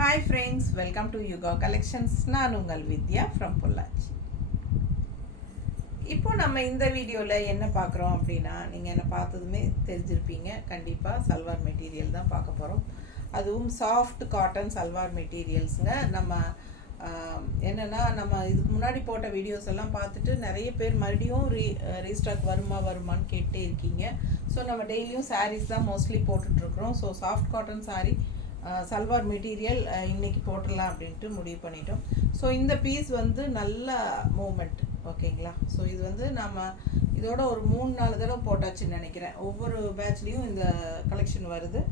Hi friends, welcome to Yuga Collections. நான் உங்கள் வித்யா from Pollachi. இப்போ நம்ம இந்த வீடியோவில் என்ன பார்க்குறோம் அப்படின்னா, நீங்கள் என்ன பார்த்ததுமே தெரிஞ்சிருப்பீங்க. கண்டிப்பாக சல்வார் மெட்டீரியல் தான் பார்க்க போகிறோம். அதுவும் சாஃப்ட் காட்டன் சல்வார் மெட்டீரியல்ஸுங்க. நம்ம என்னென்னா, நம்ம இதுக்கு முன்னாடி போட்ட வீடியோஸ் எல்லாம் பார்த்துட்டு நிறைய பேர் மறுபடியும் ரீஸ்டாக் வருமான்னு கேட்டே இருக்கீங்க. ஸோ நம்ம டெய்லியும் சாரீஸ் தான் மோஸ்ட்லி போட்டுட்ருக்குறோம். So soft cotton sari salwar material இன்றைக்கி போட்டுடலாம் அப்படின்ட்டு முடிவு பண்ணிட்டோம். ஸோ இந்த பீஸ் வந்து நல்ல மூமெண்ட், ஓகேங்களா. ஸோ இது வந்து நம்ம இதோட ஒரு 3-4 தடவை போட்டாச்சுன்னு நினைக்கிறேன். ஒவ்வொரு பேட்ச்லேயும் இந்த கலெக்ஷன் வருது.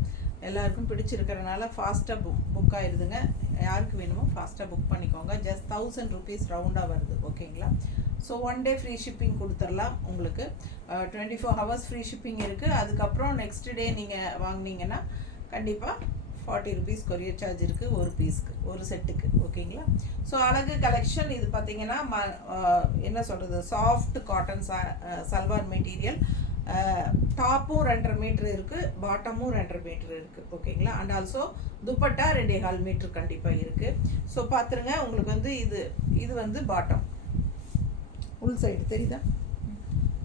எல்லாருக்கும் பிடிச்சிருக்கிறனால ஃபாஸ்ட்டாக புக் ஆயிடுதுங்க. யாருக்கு வேணுமோ ஃபாஸ்ட்டாக புக் பண்ணிக்கோங்க. ஜஸ்ட் 1000 rupees ரவுண்டாக வருது, ஓகேங்களா. ஸோ 1 day ஃப்ரீ ஷிப்பிங் கொடுத்துடலாம் உங்களுக்கு. 24 hours ஃப்ரீ ஷிப்பிங் இருக்குது. அதுக்கப்புறம் நெக்ஸ்ட் டே நீங்கள் வாங்கினீங்கன்னா கண்டிப்பாக 40 rupees கொரியர் சார்ஜ் இருக்குது ஒரு பீஸ்க்கு, ஒரு செட்டுக்கு, ஓகேங்களா. ஸோ அழகு கலெக்ஷன் இது பார்த்தீங்கன்னா என்ன சொல்கிறது, சாஃப்ட் காட்டன் சல்வார் மெட்டீரியல். டாப்பும் 2.5 மீட்டர் இருக்குது, பாட்டமும் 2.5 மீட்டர் இருக்குது, ஓகேங்களா. அண்ட் ஆல்சோ துப்பட்டா 2.25 மீட்டர் கண்டிப்பாக இருக்குது. ஸோ பார்த்துருங்க, உங்களுக்கு வந்து இது வந்து பாட்டம், உள் சைடு தெரியுதா,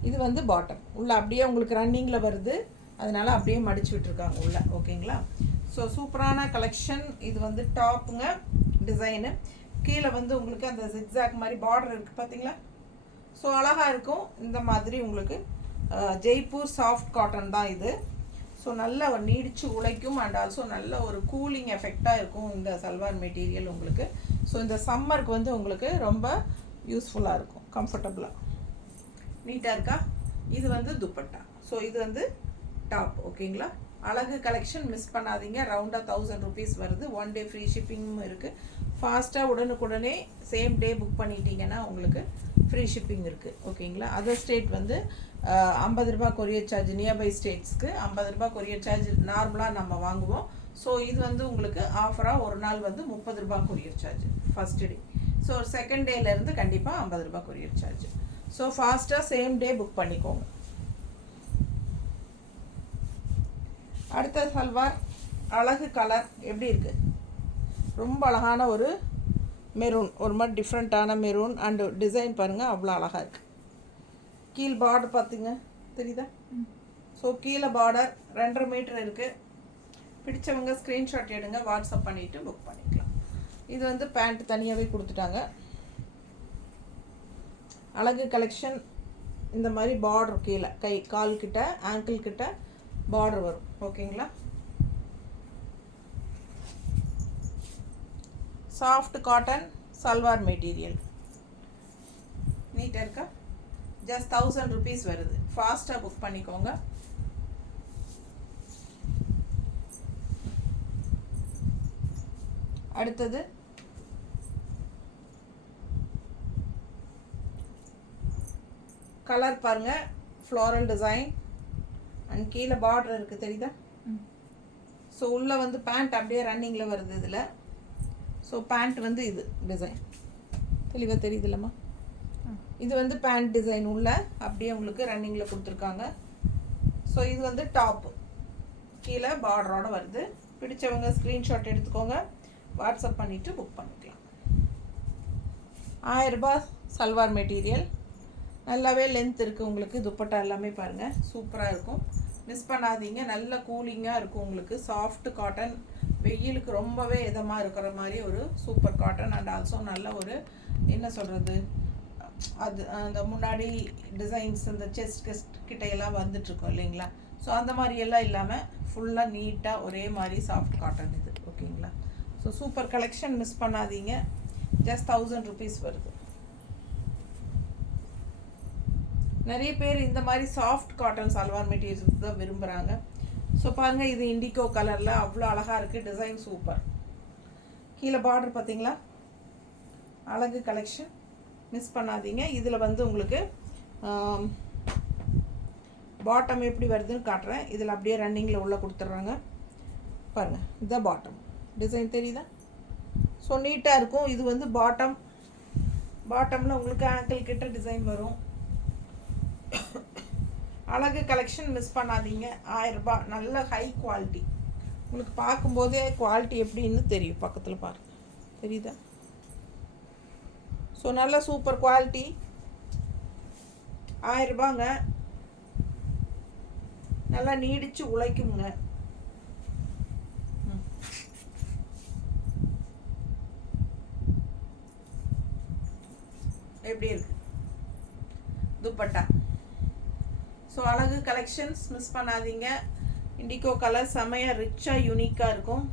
இது வந்து பாட்டம். உள்ள அப்படியே உங்களுக்கு ரன்னிங்கில் வருது, அதனால் அப்படியே மடிச்சு விட்டுருக்காங்க உள்ள, ஓகேங்களா. ஸோ சூப்பரான கலெக்ஷன். இது வந்து டாப்புங்க, டிசைனு கீழே வந்து உங்களுக்கு அந்த ஜிக்ஸாக் மாதிரி பார்டர் இருக்குது பார்த்தீங்களா. ஸோ அழகாக இருக்கும். இந்த மாதிரி உங்களுக்கு ஜெய்ப்பூர் சாஃப்ட் காட்டன் தான் இது. ஸோ நல்ல ஒரு நீடிச்சு உழைக்கும் அண்ட் ஆல்சோ நல்ல ஒரு கூலிங் எஃபெக்டாக இருக்கும் இந்த சல்வார் மெட்டீரியல் உங்களுக்கு. ஸோ இந்த சம்மருக்கு வந்து உங்களுக்கு ரொம்ப யூஸ்ஃபுல்லாக இருக்கும், கம்ஃபர்டபுளாக, நீட்டாக இருக்கா. இது வந்து துப்பட்டா. ஸோ இது வந்து டாப், ஓகேங்களா. அழகு கலெக்ஷன் மிஸ் பண்ணாதீங்க. ரவுண்டாக 1000 rupees வருது. 1 day ஃப்ரீ ஷிப்பிங்கும் இருக்குது. ஃபாஸ்ட்டாக உடனுக்குடனே சேம் டே புக் பண்ணிட்டீங்கன்னா உங்களுக்கு ஃப்ரீ ஷிப்பிங் இருக்குது, ஓகேங்களா. அதர் ஸ்டேட் வந்து 50 ரூபா கொரியர் சார்ஜ், நியர்பை ஸ்டேட்ஸ்க்கு 50 ரூபா கொரியர் சார்ஜ் நார்மலாக நம்ம வாங்குவோம். ஸோ இது வந்து உங்களுக்கு ஆஃபராக ஒரு நாள் வந்து 30 ரூபா courier charge first day. So second டேலேருந்து கண்டிப்பாக 50 ரூபா கொரியர் சார்ஜ். ஸோ ஃபாஸ்ட்டாக சேம் டே புக் பண்ணிக்கோங்க. அடுத்த சல்வார் அழகு கலர் எப்படி இருக்குது, ரொம்ப அழகான ஒரு மெரூன், ஒரு மாதிரி டிஃப்ரெண்ட்டான மெரூன் அண்டு டிசைன் பாருங்கள், அவ்வளோ அழகாக இருக்குது. கீழ் பார்டர் பார்த்திங்க தெரியுதா. ஸோ கீழே பார்டர் 2.5 மீட்டர் இருக்குது. பிடிச்சவங்க ஸ்க்ரீன்ஷாட் எடுங்க, வாட்ஸ்அப் பண்ணிவிட்டு புக் பண்ணிக்கலாம். இது வந்து பேண்ட் தனியாகவே கொடுத்துட்டாங்க. அழகு கலெக்ஷன். இந்த மாதிரி பார்டர் கீழே கால் கிட்ட ஆங்கிள் கிட்ட பார்டர் வரும், ஓகேங்களா. சாஃப்ட் காட்டன் சல்வார் மெட்டீரியல் நீட்டாக இருக்கா. ஜஸ்ட் 1000 rupees வருது. ஃபாஸ்ட்டாக புக் பண்ணிக்கோங்க. அடுத்தது கலர் பாருங்கள், ஃப்ளோரல் டிசைன் அண்ட் கீழே பார்டர் இருக்குது தெரியுதா. ஸோ உள்ளே வந்து பேண்ட் அப்படியே ரன்னிங்கில் வருது இதில். ஸோ பேண்ட் வந்து இது டிசைன் தெளிவாக தெரியுது இல்லைம்மா. இது வந்து பேண்ட் டிசைன் உள்ள அப்படியே உங்களுக்கு ரன்னிங்கில் கொடுத்துருக்காங்க. ஸோ இது வந்து டாப்பு, கீழே பார்டரோட வருது. பிடிச்சவங்க ஸ்க்ரீன்ஷாட் எடுத்துக்கோங்க, வாட்ஸ்அப் பண்ணிவிட்டு புக் பண்ணிக்கலாம். 1000 ரூபாய் சல்வார் மெட்டீரியல். நல்லாவே லென்த் இருக்குது உங்களுக்கு. துப்பட்டா எல்லாமே பாருங்கள், சூப்பராக இருக்கும். மிஸ் பண்ணாதீங்க. நல்ல கூலிங்காக இருக்கும் உங்களுக்கு. சாஃப்ட் காட்டன், வெயிலுக்கு ரொம்பவே இதமாக இருக்கிற மாதிரி ஒரு சூப்பர் காட்டன் அண்ட் ஆல்சோ நல்ல ஒரு என்ன சொல்கிறது, அது அந்த முன்னாடி டிசைன்ஸ் இந்த செஸ்ட் கிட்டையெல்லாம் வந்துட்டுருக்கோம் இல்லைங்களா. ஸோ அந்த மாதிரியெல்லாம் இல்லாமல் ஃபுல்லாக நீட்டாக ஒரே மாதிரி சாஃப்ட் காட்டன் இது, ஓகேங்களா. ஸோ சூப்பர் கலெக்ஷன், மிஸ் பண்ணாதீங்க. ஜஸ்ட் 1000 rupees வருது. நிறைய பேர் இந்த மாதிரி சாஃப்ட் காட்டன் சல்வார் மெட்டீரியல்ஸ் தான் விரும்புகிறாங்க. ஸோ பாருங்கள், இது இண்டிகோ கலரில் அவ்வளோ அழகாக இருக்குது. Design super. கீழே பார்டர் பார்த்தீங்களா, அழகு கலெக்ஷன், மிஸ் பண்ணாதீங்க. இதில் வந்து உங்களுக்கு பாட்டம் எப்படி வருதுன்னு காட்டுறேன். இதில் அப்படியே ரன்னிங்கில் உள்ளே கொடுத்துட்றாங்க பாருங்கள். இதுதான் பாட்டம் டிசைன் தெரியுதா. ஸோ நீட்டாக இருக்கும். இது வந்து பாட்டமில் உங்களுக்கு ஆங்கிள் கிட்ட டிசைன் வரும். அழகு கலெக்ஷன், மிஸ் பண்ணாதீங்க. 1000 ரூபாய், நல்ல ஹை குவாலிட்டி, உங்களுக்கு பார்க்கும்போதே குவாலிட்டி எப்படின்னு தெரியும். பக்கத்தில் பாருங்கள், தெரியுதா? ஸோ நல்ல சூப்பர் குவாலிட்டி. 1000 ரூபாங்க. நல்லா நீடிச்சு உழைக்குங்க. எப்படி இருக்கு துப்பட்டா? ஸோ அழகு கலெக்ஷன்ஸ் மிஸ் பண்ணாதீங்க. இண்டிகோ கலர் செமையாக ரிச்சாக யூனிக்காக இருக்கும்.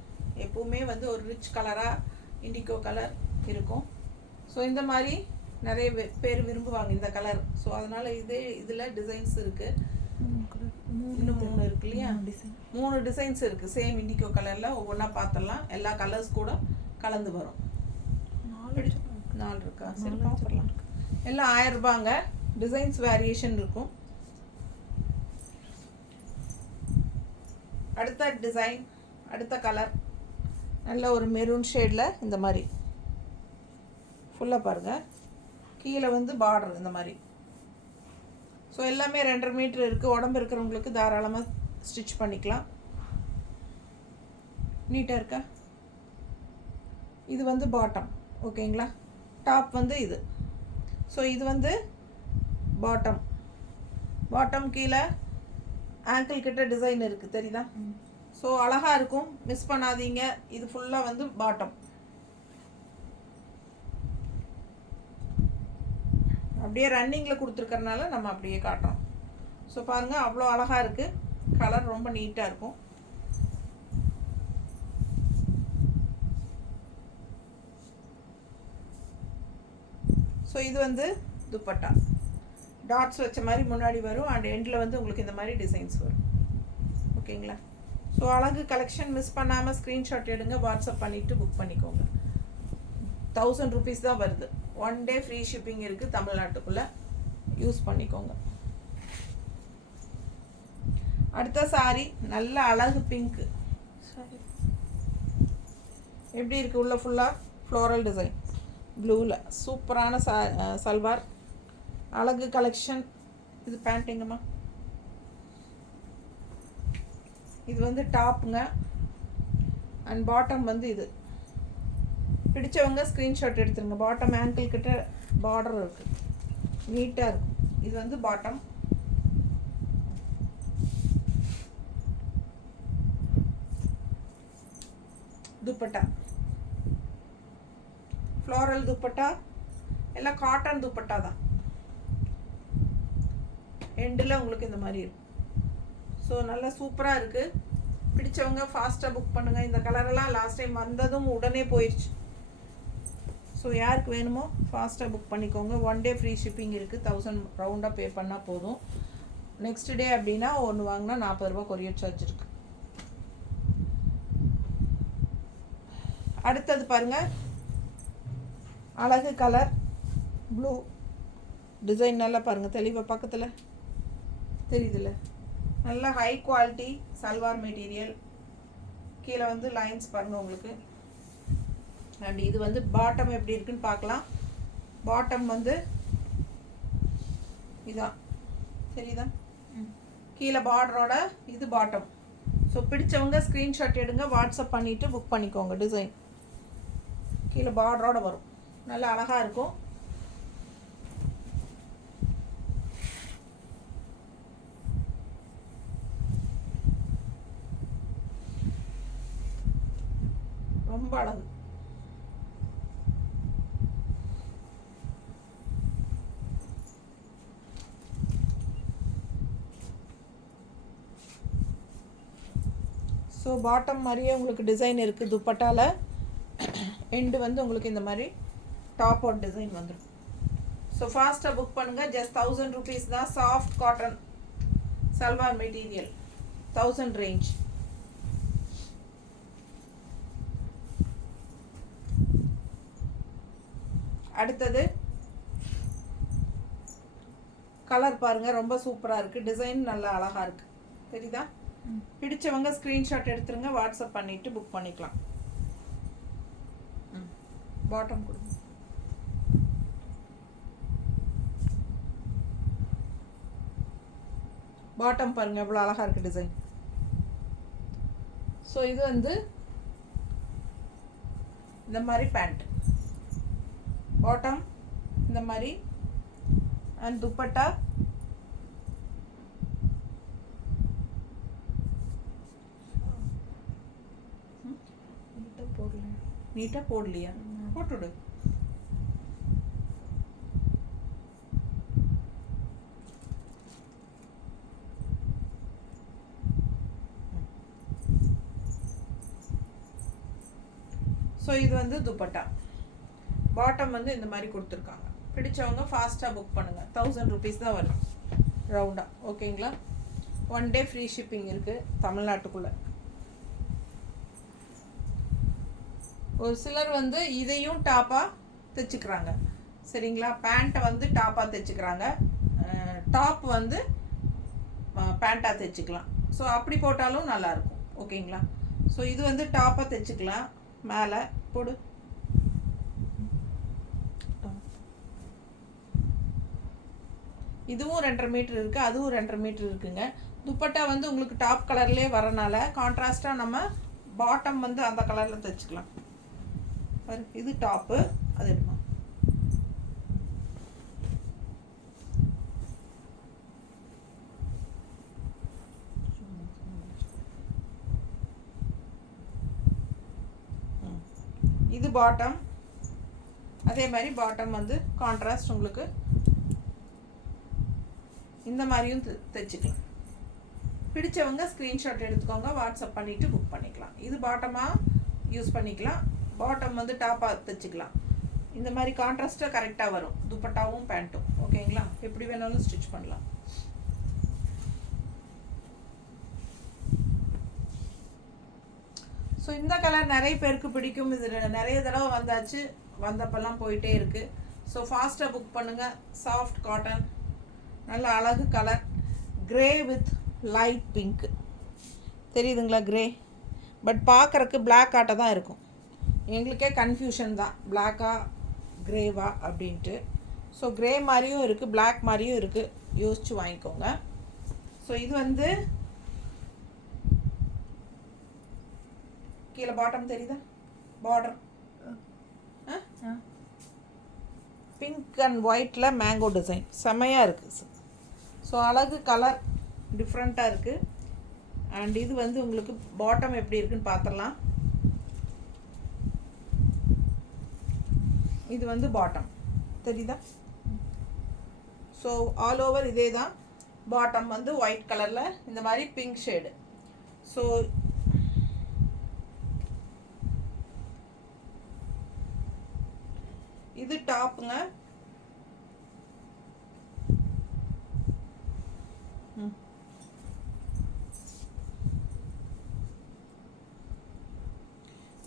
எப்பவுமே வந்து ஒரு ரிச் கலராக இண்டிகோ கலர் இருக்கும். ஸோ இந்த மாதிரி நிறைய பேர் விரும்புவாங்க இந்த கலர். ஸோ அதனால் இதில் டிசைன்ஸ் இருக்குது. இன்னும் 3 இருக்கு இல்லையா? 3 டிசைன்ஸ் இருக்குது சேம் இண்டிகோ கலரில். ஒவ்வொன்றா பார்த்துடலாம். எல்லா கலர்ஸ் கூட கலந்து வரும். 4 இருக்கா? சரி பார்த்துடலாம். எல்லாம் 1000 ரூபாங்க. டிசைன்ஸ் வேரியேஷன் இருக்கும். அடுத்த டிசைன், அடுத்த கலர் நல்ல ஒரு மெரூன் ஷேடில் இந்த மாதிரி ஃபுல்லாக பாருங்கள். கீழே வந்து பார்டர் இந்த மாதிரி. ஸோ எல்லாமே 2.5 மீட்டர் இருக்குது. உடம்பு இருக்கிறவங்களுக்கு தாராளமாக ஸ்டிச் பண்ணிக்கலாம். நீட்டாக இருக்கா? இது வந்து பாட்டம், ஓகேங்களா? டாப் வந்து இது. ஸோ இது வந்து பாட்டம் கீழே ஆங்கிள் கிட்ட டிசைன் இருக்குது, தெரியுதா? ஸோ அழகாக இருக்கும், மிஸ் பண்ணாதீங்க. இது ஃபுல்லாக வந்து பாட்டம். அப்படியே ரன்னிங்கில் கொடுத்துருக்கறனால நம்ம அப்படியே காட்டுறோம். ஸோ பாருங்கள், அவ்வளோ அழகாக இருக்குது. கலர் ரொம்ப நீட்டாக இருக்கும். ஸோ இது வந்து துப்பட்டா. டாட்ஸ் வச்ச மாதிரி முன்னாடி வரும். அண்ட் எண்டில் வந்து உங்களுக்கு இந்த மாதிரி டிசைன்ஸ் வரும், ஓகேங்களா? ஸோ அழகு கலெக்ஷன் மிஸ் பண்ணாமல் ஸ்க்ரீன்ஷாட் எடுங்க, வாட்ஸ்அப் பண்ணிவிட்டு புக் பண்ணிக்கோங்க. 1000 rupees தான் வருது. 1 day ஃப்ரீ ஷிப்பிங் இருக்குது தமிழ்நாட்டுக்குள்ளே. யூஸ் பண்ணிக்கோங்க. அடுத்த சாரி நல்ல அழகு பிங்க்கு. எப்படி இருக்குது? உள்ள ஃபுல்லாக ஃப்ளோரல் டிசைன் ப்ளூவில் சூப்பரான சல்வார். அழகு கலெக்ஷன். இது பேண்ட்டுங்கம்மா. இது வந்து டாப்புங்க. அண்ட் பாட்டம் வந்து இது. பிடிச்சவங்க ஸ்க்ரீன்ஷாட் எடுத்துருங்க. பாட்டம் ஆங்கிள் கிட்ட பார்டர் இருக்குது, நீட்டாக இருக்கும். இது வந்து பாட்டம். துப்பட்டா ஃப்ளோரல் துப்பட்டா. எல்லாம் காட்டன் துப்பட்டா தான். எண்டில் உங்களுக்கு இந்த மாதிரி இருக்கும். ஸோ நல்லா சூப்பராக இருக்குது. பிடிச்சவங்க ஃபாஸ்ட்டாக புக் பண்ணுங்கள். இந்த கலரெல்லாம் லாஸ்ட் டைம் வந்ததும் உடனே போயிடுச்சு. ஸோ யாருக்கு வேணுமோ ஃபாஸ்ட்டாக புக் பண்ணிக்கோங்க. 1 day ஃப்ரீ ஷிப்பிங் இருக்குது. 1000 ரவுண்டாக பே பண்ணால் போதும். நெக்ஸ்ட் டே அப்படின்னா ஒன்று வாங்கினா 40 ரூபா கொரியர் சார்ஜ் இருக்குது. அடுத்தது பாருங்கள், அழகு கலர் ப்ளூ டிசைன். நல்லா பாருங்கள், தெளிவாக பக்கத்தில் தெரியுதுல்ல? நல்லா ஹை குவாலிட்டி சல்வார் மெட்டீரியல். கீழே வந்து லைன்ஸ் பாருங்கள் உங்களுக்கு. அண்ட் இது வந்து பாட்டம் எப்படி இருக்குன்னு பார்க்கலாம். பாட்டம் வந்து இதான், தெரியுதா? கீழே பார்டரோட இது பாட்டம். ஸோ பிடிச்சவங்க ஸ்க்ரீன்ஷாட் எடுங்க, வாட்ஸ்அப் பண்ணிவிட்டு புக் பண்ணிக்கோங்க. டிசைன் கீழே பார்டரோட வரும். நல்லா அழகாக இருக்கும். ரொம்ப அழகு. ஸோ பாட்டம் மாதிரியே உங்களுக்கு டிசைன் இருக்குது துப்பட்டாவில். எண்டு வந்து உங்களுக்கு இந்த மாதிரி டாப் அவுட் டிசைன் வந்துடும். ஸோ ஃபாஸ்ட்டாக புக் பண்ணுங்கள். ஜஸ்ட் 1000 rupees தான். Soft cotton salwar material 1000 range. அடுத்தது கலர் பாருங்கள், ரொம்ப சூப்பராக இருக்குது. டிசைன் நல்லா அழகாக இருக்குது, தெரியுதா? பிடிச்சவங்க ஸ்க்ரீன்ஷாட் எடுத்துருங்க, வாட்ஸ்அப் பண்ணிவிட்டு புக் பண்ணிக்கலாம். பாட்டம் கொடுங்க. பாட்டம் பாருங்கள் எவ்வளோ அழகாக இருக்குது டிசைன். ஸோ இது வந்து இந்த மாதிரி பேண்ட், பாட்டம் இந்த மாதிரி, அண்ட் துப்பட்டா நீட்டாக போடலையா? போட்டுவிடு. ஸோ இது வந்து துப்பட்டா, பாட்டம் வந்து இந்த மாதிரி கொடுத்துருக்காங்க. பிடிச்சவங்க ஃபாஸ்ட்டாக புக் பண்ணுங்கள். 1000 rupees தான் வரும் ரவுண்டாக. ஓகேங்களா? 1 day ஃப்ரீ ஷிப்பிங் இருக்குது தமிழ்நாட்டுக்குள்ளே. ஒரு சிலர் வந்து இதையும் டாப்பாக தைச்சிக்கிறாங்க. சரிங்களா? பேண்ட்டை வந்து டாப்பாக தைச்சிக்கிறாங்க, டாப் வந்து பேண்ட்டாக தைச்சிக்கலாம். ஸோ அப்படி போட்டாலும் நல்லாயிருக்கும். ஓகேங்களா? ஸோ இது வந்து டாப்பாக தைச்சிக்கலாம். மேலே போடு. இதுவும் 2.5 மீட்டர் இருக்குது, அதுவும் 2.5 மீட்டர் இருக்குங்க. துப்பட்டா வந்து உங்களுக்கு டாப் கலர்லேயே வரனால கான்ட்ராஸ்ட்டாக நம்ம பாட்டம் வந்து அந்த கலரில் தைச்சிக்கலாம். இது டாப்பு, அது எடுமா. இது பாட்டம், அதே மாதிரி பாட்டம் வந்து கான்ட்ராஸ்ட் உங்களுக்கு இந்த மாதிரியும் தைச்சிக்கலாம். பிடிச்சவங்க ஸ்க்ரீன்ஷாட் எடுத்துக்கோங்க, வாட்ஸ்அப் பண்ணிவிட்டு புக் பண்ணிக்கலாம். இது பாட்டமாக யூஸ் பண்ணிக்கலாம், பாட்டம் வந்து டாப்பாக தைச்சிக்கலாம். இந்த மாதிரி கான்ட்ராஸ்ட்டாக கரெக்டாக வரும் துப்பட்டாவும் பேண்ட்டும். ஓகேங்களா? எப்படி வேணாலும் ஸ்டிச் பண்ணலாம். ஸோ இந்த கலர் நிறைய பேருக்கு பிடிக்கும். இது நிறைய தடவை வந்தாச்சு, வந்தப்பெல்லாம் போயிட்டே இருக்குது. ஸோ ஃபாஸ்ட்டாக புக் பண்ணுங்கள். சாஃப்ட் காட்டன், நல்ல அழகு colour, grey with light pink. தெரியுதுங்களா? க்ரே, பட் பார்க்குறக்கு பிளாக் ஆட்டை தான் இருக்கும். எங்களுக்கே கன்ஃபியூஷன் தான், பிளாக்கா க்ரேவா அப்படின்ட்டு. ஸோ க்ரே மாதிரியும் இருக்குது, பிளாக் மாதிரியும் இருக்குது, யோசித்து வாங்கிக்கோங்க. ஸோ இது வந்து கீழே பாட்டம் தெரியுதா? பார்டர் பிங்க் அண்ட் ஒயிட்டில் மேங்கோ டிசைன் செமையாக இருக்குது. ஸோ அழகு கலர், டிஃப்ரெண்ட்டாக இருக்குது. அண்ட் இது வந்து உங்களுக்கு பாட்டம் எப்படி இருக்குன்னு பார்த்துடலாம். இது வந்து பாட்டம் தெரியுதா? ஸோ ஆல் ஓவர் இதே தான். பாட்டம் வந்து ஒயிட் கலரில் இந்த மாதிரி பிங்க் ஷேடு. ஸோ இது டாப்புங்க.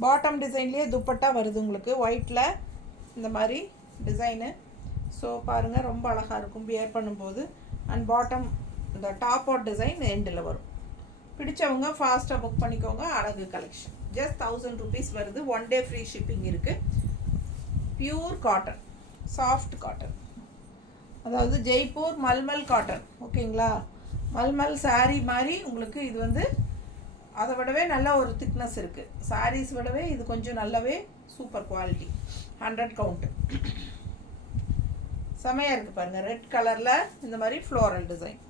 பாட்டம் டிசைன்லேயே துப்பட்டா வருது உங்களுக்கு ஒயிட்டில் இந்த மாதிரி டிசைனு. ஸோ பாருங்கள், ரொம்ப அழகாக இருக்கும் வியர் பண்ணும்போது. அண்ட் பாட்டம் இந்த டாப் அவுட் டிசைன் எண்டில் வரும். பிடிச்சவங்க ஃபாஸ்ட்டாக புக் பண்ணிக்கோங்க. அழகு கலெக்ஷன் ஜஸ்ட் 1000 rupees வருது. 1 day ஃப்ரீ ஷிப்பிங் இருக்குது. பியூர் காட்டன், சாஃப்ட் காட்டன், அதாவது ஜெய்ப்பூர் மல்மல் காட்டன். ஓகேங்களா? மல்மல் சாரீ மாதிரி உங்களுக்கு இது வந்து அதை விடவே நல்ல ஒரு திக்னஸ் இருக்குது. சாரீஸ் விடவே இது கொஞ்சம் நல்லாவே சூப்பர் குவாலிட்டி. 100 கவுண்ட்டு செமையாக இருக்குது பாருங்கள். ரெட் கலரில் இந்த மாதிரி ஃப்ளோரல் டிசைன்,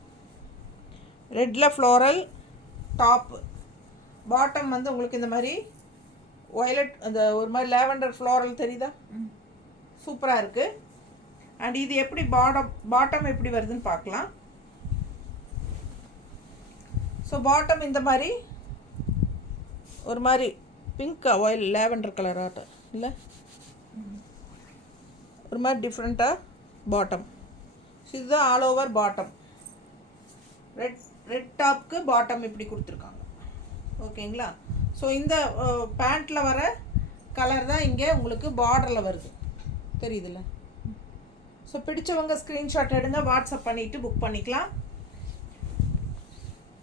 ரெட்டில் ஃப்ளோரல் டாப்பு. பாட்டம் வந்து உங்களுக்கு இந்த மாதிரி வயலட், அந்த ஒரு மாதிரி லேவண்டர் ஃப்ளோரல் தெரியுதா? சூப்பராக இருக்குது. அண்ட் இது எப்படி பாட்டம் எப்படி வருதுன்னு பார்க்கலாம். ஸோ பாட்டம் இந்த மாதிரி ஒரு மாதிரி பிங்க் ஆயில் லேவண்டர் கலர் ஆட்டம் இல்லை, ஒரு மாதிரி டிஃப்ரெண்ட்டாக பாட்டம். ஸோ இதுதான் ஆல் ஓவர் பாட்டம். ரெட் டாப்க்கு பாட்டம் இப்படி கொடுத்துருக்காங்க. ஓகேங்களா? ஸோ இந்த பேண்ட்டில் வர கலர் தான் இங்கே உங்களுக்கு பார்டரில் வருது, தெரியுதுல்ல? ஸோ பிடிச்சவங்க ஸ்க்ரீன்ஷாட் எடுங்க, வாட்ஸ்அப் பண்ணிவிட்டு புக் பண்ணிக்கலாம்.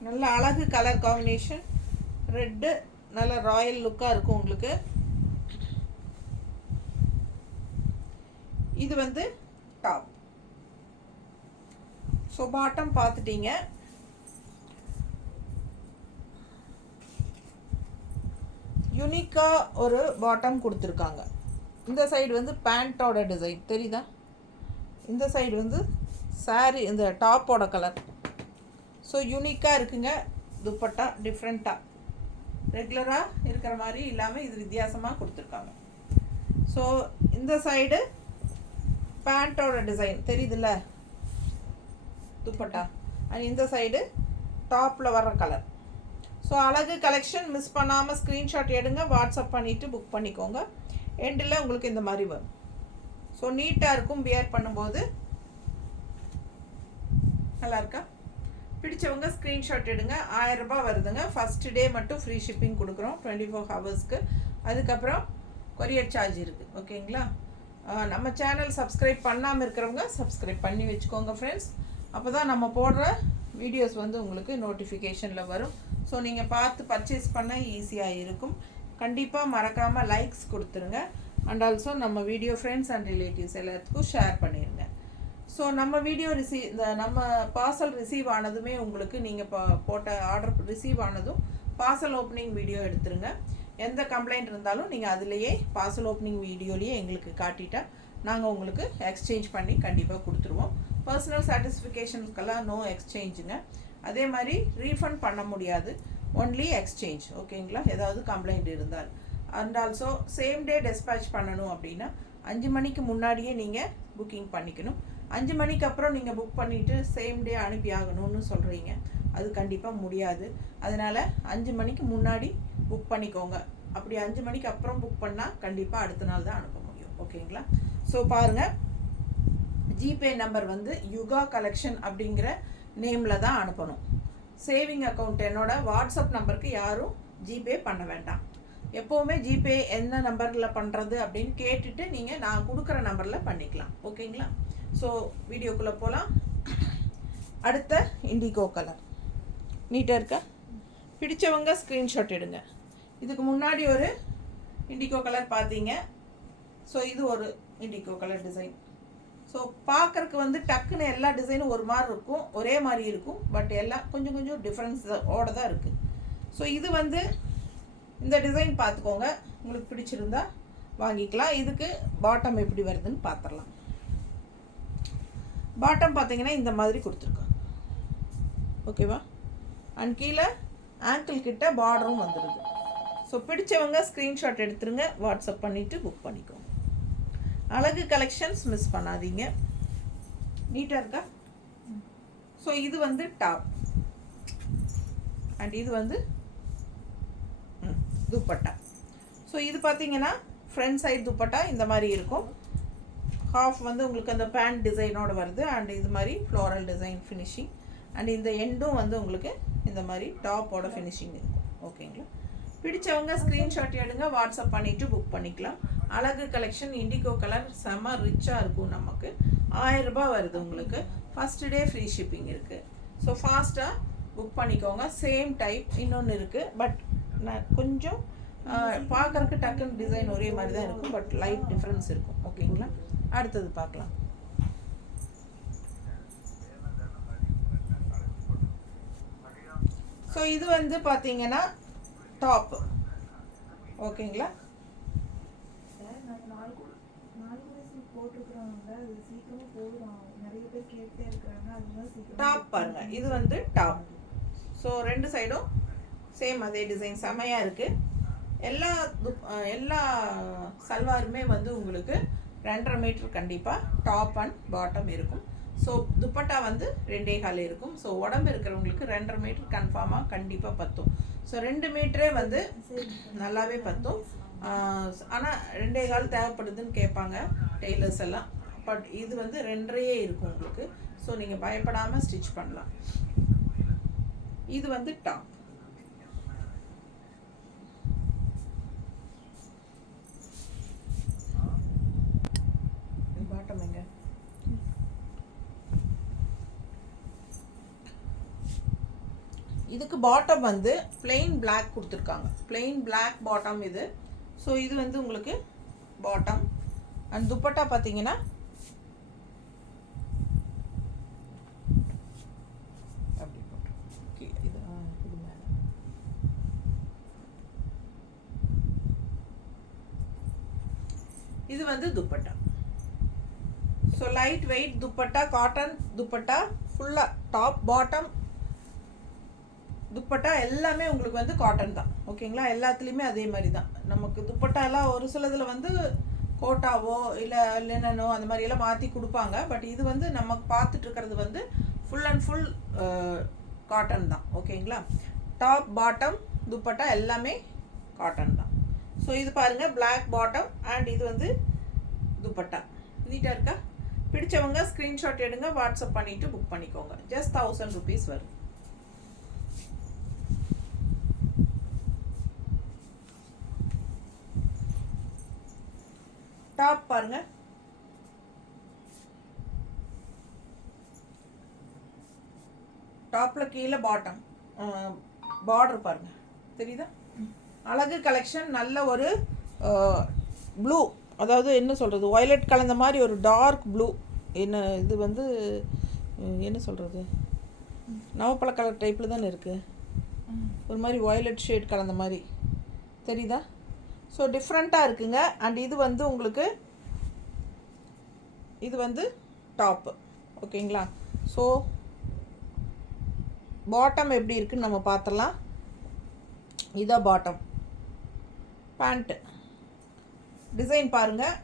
நல்ல அழகு கலர் காம்பினேஷன், ரெட்டு நல்ல ராயல் லுக்காக இருக்கும் உங்களுக்கு. இது வந்து டாப். ஸோ பாட்டம் பார்த்துட்டீங்க. யூனிக்காக ஒரு பாட்டம் கொடுத்துருக்காங்க. இந்த சைடு வந்து பேண்ட்டோட டிசைன் தெரியுதா, இந்த சைடு வந்து சாரீ இந்த டாப்போட கலர். ஸோ யூனிக்காக இருக்குங்க. துப்பட்டா டிஃப்ரெண்ட்டாக ரெகுலராக இருக்கிற மாதிரி இல்லாமல் இது வித்தியாசமாக கொடுத்துருக்காங்க. ஸோ இந்த சைடு பேண்ட்டோட டிசைன் தெரியுதுல்ல துப்பட்டா, அண்ட் இந்த சைடு டாப்பில் வர்ற கலர். ஸோ அழகு கலெக்ஷன் மிஸ் பண்ணாமல் ஸ்க்ரீன்ஷாட் எடுங்க, வாட்ஸ்அப் பண்ணிவிட்டு புக் பண்ணிக்கோங்க. எண்டில் உங்களுக்கு இந்த மாதிரி வரும். ஸோ நீட்டாக இருக்கும், வியர் பண்ணும்போது நல்லா இருக்கா. பிடிச்சவங்க ஸ்க்ரீன்ஷாட் எடுங்க. 1000 ரூபாய் வருதுங்க. ஃபஸ்ட்டு டே மட்டும் ஃப்ரீ ஷிப்பிங் கொடுக்குறோம் 24 ஹவர்ஸ்க்கு. அதுக்கப்புறம் கொரியர் சார்ஜ் இருக்குது. ஓகேங்களா. நம்ம சேனல் சப்ஸ்கிரைப் பண்ணாமல் இருக்கிறவங்க சப்ஸ்கிரைப் பண்ணி வச்சுக்கோங்க ஃப்ரெண்ட்ஸ். அப்போ தான் நம்ம போடுற வீடியோஸ் வந்து உங்களுக்கு நோட்டிஃபிகேஷனில் வரும். ஸோ நீங்கள் பார்த்து பர்ச்சேஸ் பண்ண ஈஸியாக இருக்கும். கண்டிப்பாக மறக்காமல் லைக்ஸ் கொடுத்துருங்க. அண்ட் ஆல்சோ நம்ம வீடியோ ஃப்ரெண்ட்ஸ் அண்ட் ரிலேட்டிவ்ஸ் எல்லாத்துக்கும் ஷேர் பண்ணிடுங்க. ஸோ நம்ம வீடியோ நம்ம பார்சல் ரிசீவ் ஆனதுமே உங்களுக்கு நீங்கள் போட்ட ஆர்டர் ரிசீவ் ஆனதும் பார்சல் ஓப்பனிங் வீடியோ எடுத்துருங்க. எந்த கம்ப்ளைண்ட் இருந்தாலும் நீங்கள் அதிலேயே பார்சல் ஓப்பனிங் வீடியோலேயே எங்களுக்கு காட்டிட்டா நாங்கள் உங்களுக்கு எக்ஸ்சேஞ்ச் பண்ணி கண்டிப்பாக கொடுத்துருவோம். பர்சனல் சாட்டிஸ்ஃபிகேஷனுக்கெல்லாம் நோ எக்ஸ்சேஞ்சுங்க. அதே மாதிரி ரீஃபண்ட் பண்ண முடியாது, ஒன்லி எக்ஸ்சேஞ்ச். ஓகேங்களா. ஏதாவது கம்ப்ளைண்ட் இருந்தால். And also same day dispatch பண்ணணும் அப்படின்னா 5 மணிக்கு முன்னாடியே நீங்கள் புக்கிங் பண்ணிக்கணும். 5 மணிக்கு அப்புறம் நீங்கள் புக் பண்ணிவிட்டு சேம் டே அனுப்பி ஆகணும்னு சொல்கிறீங்க, அது கண்டிப்பாக முடியாது. அதனால் 5 மணிக்கு முன்னாடி புக் பண்ணிக்கோங்க. அப்படி 5 மணிக்கு அப்புறம் புக் பண்ணால் கண்டிப்பாக அடுத்த நாள் தான் அனுப்ப முடியும். ஓகேங்களா. ஸோ பாருங்கள், ஜிபே நம்பர் வந்து யுகா கலெக்ஷன் அப்படிங்கிற நேமில் தான் அனுப்பணும். சேவிங் அக்கௌண்ட் என்னோட வாட்ஸ்அப் நம்பருக்கு யாரும் ஜிபே பண்ண வேண்டாம். எப்போவுமே ஜிபே என்ன நம்பரில் பண்ணுறது அப்படின்னு கேட்டுட்டு நீங்கள் நான் கொடுக்குற நம்பரில் பண்ணிக்கலாம். ஓகேங்களா. ஸோ வீடியோக்குள்ளே போகலாம். அடுத்த இண்டிகோ கலர் நீட்டாக இருக்கா. பிடிச்சவங்க ஸ்க்ரீன்ஷாட் எடுங்க. இதுக்கு முன்னாடி ஒரு இண்டிகோ கலர் பார்த்தீங்க. ஸோ இது ஒரு இண்டிகோ கலர் டிசைன். ஸோ பார்க்குறக்கு வந்து டக்குன்னு எல்லா டிசைனும் ஒரு மாதிரி இருக்கும், ஒரே மாதிரி இருக்கும். பட் எல்லாம் கொஞ்சம் கொஞ்சம் டிஃப்ரென்ஸோட தான் இருக்குது. ஸோ இது வந்து இந்த டிசைன் பார்த்துக்கோங்க, உங்களுக்கு பிடிச்சிருந்தா வாங்கிக்கலாம். இதுக்கு பாட்டம் எப்படி வருதுன்னு பார்த்துடலாம். பாட்டம் பார்த்தீங்கன்னா இந்த மாதிரி கொடுத்துருக்காங்க. ஓகேவா. அண்ட் கீழே ஆங்கிள் கிட்ட பார்டரும் வந்துடுது. ஸோ பிடிச்சவங்க ஸ்க்ரீன்ஷாட் எடுத்துருங்க, வாட்ஸ்அப் பண்ணிவிட்டு புக் பண்ணிக்கோங்க. அழகு கலெக்ஷன்ஸ் மிஸ் பண்ணாதீங்க. நீட்டாக இருக்கா. ஸோ இது வந்து டாப் அண்ட் இது வந்து துப்பட்டா. ஸோ இது பார்த்தீங்கன்னா ஃப்ரண்ட் சைடு துப்பட்டா இந்த மாதிரி இருக்கும். ஹாஃப் வந்து உங்களுக்கு அந்த பேண்ட் டிசைனோடு வருது. அண்ட் இது மாதிரி ஃப்ளோரல் டிசைன் ஃபினிஷிங். அண்ட் இந்த எண்டும் வந்து உங்களுக்கு இந்த மாதிரி டாப்போட ஃபினிஷிங் இருக்கும். ஓகேங்களா. பிடிச்சவங்க ஸ்க்ரீன்ஷாட் எடுங்க, வாட்ஸ்அப் பண்ணிவிட்டு புக் பண்ணிக்கலாம். அழகு கலெக்ஷன் இண்டிகோ கலர் செம்ம ரிச்சாக இருக்கும். நமக்கு 1000 ரூபாய் வருது உங்களுக்கு. ஃபஸ்ட்டு டே ஃப்ரீ ஷிப்பிங் இருக்குது. ஸோ ஃபாஸ்ட்டாக புக் பண்ணிக்கோங்க. சேம் டைப் இன்னொன்று இருக்குது, பட் நான் கொஞ்சம் பார்க்குறக்கு டக்குன்னு டிசைன் ஒரே மாதிரி தான் இருக்கும், பட் லைட் டிஃப்ரென்ஸ் இருக்கும். ஓகேங்களா. அடுத்தது பார்க்கலாம். ஸோ இது வந்து பார்த்தீங்கன்னா டாப். ஓகேங்களா. டாப் பாருங்க, இது வந்து டாப். ஸோ 2 சைடும் சேம் அதே டிசைன் செமையாக இருக்குது. எல்லா சல்வாருமே வந்து உங்களுக்கு 2.5 மீட்டர் கண்டிப்பாக டாப் அண்ட் பாட்டம் இருக்கும். ஸோ துப்பட்டா வந்து 2.25 இருக்கும். ஸோ உடம்பு இருக்கிறவங்களுக்கு 2.5 மீட்டர் கன்ஃபார்மாக கண்டிப்பாக பத்தும். ஸோ 2 மீட்டரே வந்து நல்லாவே பத்தும். ஆனால் 2.25 தேவைப்படுதுன்னு கேட்பாங்க டெய்லர்ஸ் எல்லாம். பட் இது வந்து 2.5 இருக்கும் உங்களுக்கு. ஸோ நீங்கள் பயப்படாமல் ஸ்டிச் பண்ணலாம். இது வந்து டாப். பாட்டம் எங்க. இதுக்கு பாட்டம் வந்து பிளெயின் பிளாக் கொடுத்துருக்காங்க. பிளெயின் பிளாக் பாட்டம் இது. ஸோ இது வந்து உங்களுக்கு பாட்டம். அண்ட் துப்பட்டா பார்த்தீங்கன்னா அப்படி போட்டு இது மேலே இது வந்து dupatta. So light weight dupatta, cotton dupatta, ஃபுல்லாக டாப் பாட்டம் துப்பட்டா எல்லாமே உங்களுக்கு வந்து காட்டன் தான். ஓகேங்களா? எல்லாத்துலேயுமே அதே மாதிரி தான். நமக்கு துப்பட்டாலாம் ஒரு சிலதில் வந்து கோட்டாவோ இல்லை லினனோ அந்த மாதிரியெல்லாம் மாற்றி கொடுப்பாங்க. பட் இது வந்து நம்ம பார்த்துட்ருக்கிறது வந்து ஃபுல் அண்ட் ஃபுல் காட்டன் தான். ஓகேங்களா? டாப் பாட்டம் துப்பட்டா எல்லாமே காட்டன் தான். ஸோ இது பாருங்கள், பிளாக் பாட்டம் அண்ட் இது வந்து துப்பட்டா. நீட்டாக இருக்கா? பிடிச்சவங்க ஸ்க்ரீன்ஷாட் எடுங்க, வாட்ஸ்அப் பண்ணிவிட்டு புக் பண்ணிக்கோங்க. ஜஸ்ட் 1000 rupees வரும். டாப் பாருங்க, டாப்ல கீழே பாட்டம் பார்டர் பாருங்க, தெரியுதா? அழகு கலெக்ஷன். நல்ல ஒரு ப்ளூ, அதாவது என்ன சொல்கிறது, வயலட் கலந்த மாதிரி ஒரு டார்க் ப்ளூ. என்ன இது வந்து என்ன சொல்கிறது, நவப்பழ கலர் டைப்பில் தானே இருக்குது. ஒரு மாதிரி வயலட் ஷேட் கலந்த மாதிரி தெரியுதா? ஸோ டிஃப்ரெண்ட்டாக இருக்குங்க. அண்ட் இது வந்து உங்களுக்கு இது வந்து டாப்பு. ஓகேங்களா? ஸோ பாட்டம் எப்படி இருக்குன்னு நம்ம பார்த்துடலாம். இதான் பாட்டம். பேண்ட்டு டிசைன் பாருங்கள்,